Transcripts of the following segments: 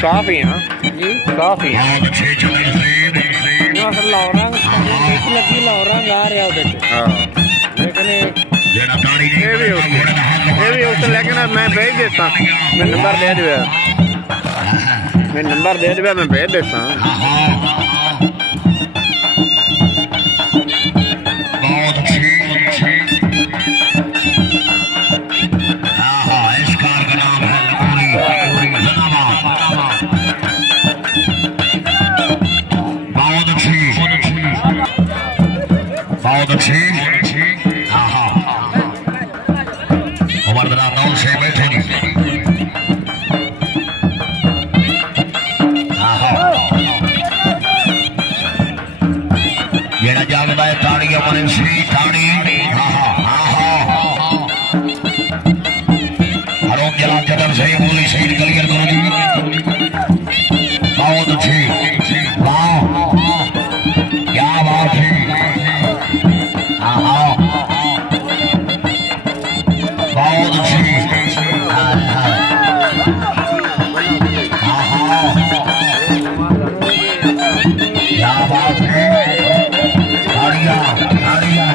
काफी हाँ जी काफी लाहौरंग लगी लाहौरंग आ रहा लेकिन ये भी उस लेकिन मैं भेज देता मैं नंबर दे दिया मैं भेज देता बहुत अच्छी हाँ हाँ उमर बिना नौ से बैठे नहीं हाँ हाँ ये ना जागदा है ताड़ी हमारे श्री ताड़ी हाँ हाँ हाँ हाँ हरों जला जगन से बोली सही क्लियर करो जी बहुत अच्छी वाह क्या बात है बहुत अच्छी क्या बात है ताड़ियां ताड़ियां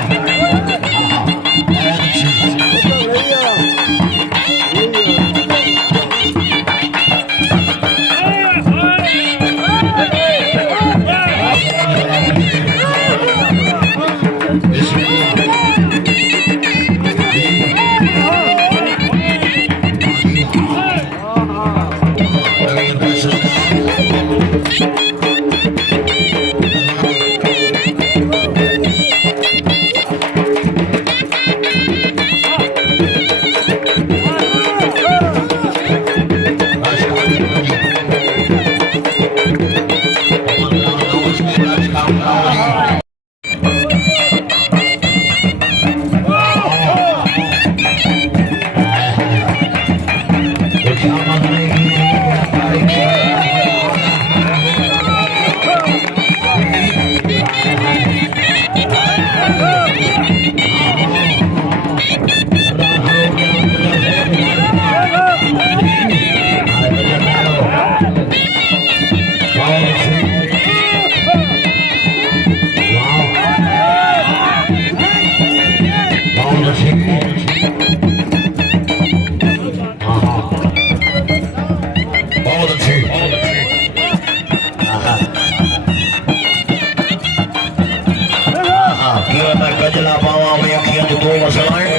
बहुत अच्छी गजला बाबा में अखियां जो दो मसलाएं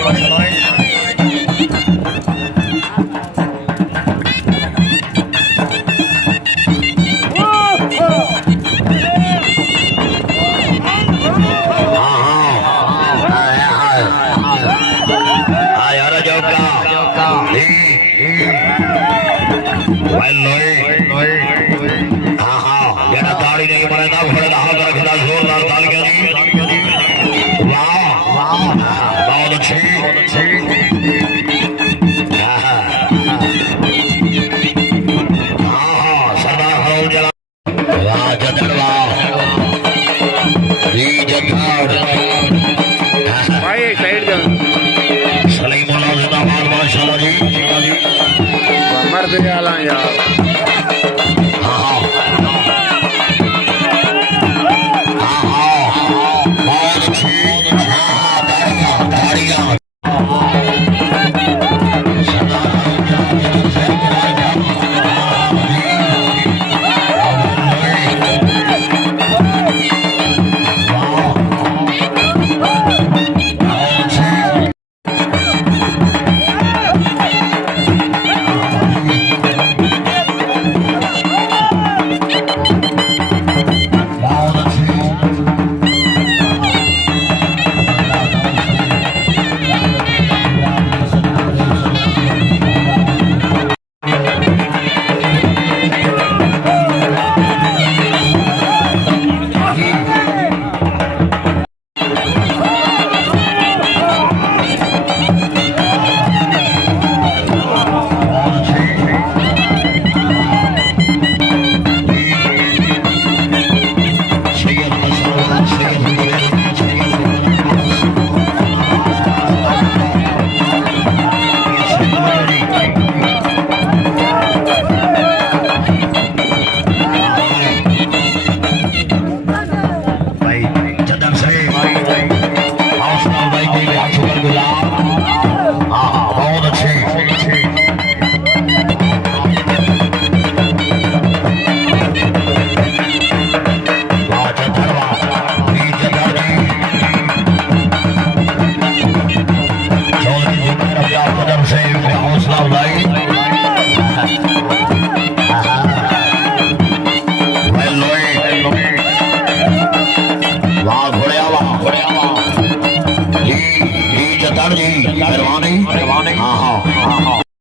ہاں ہاں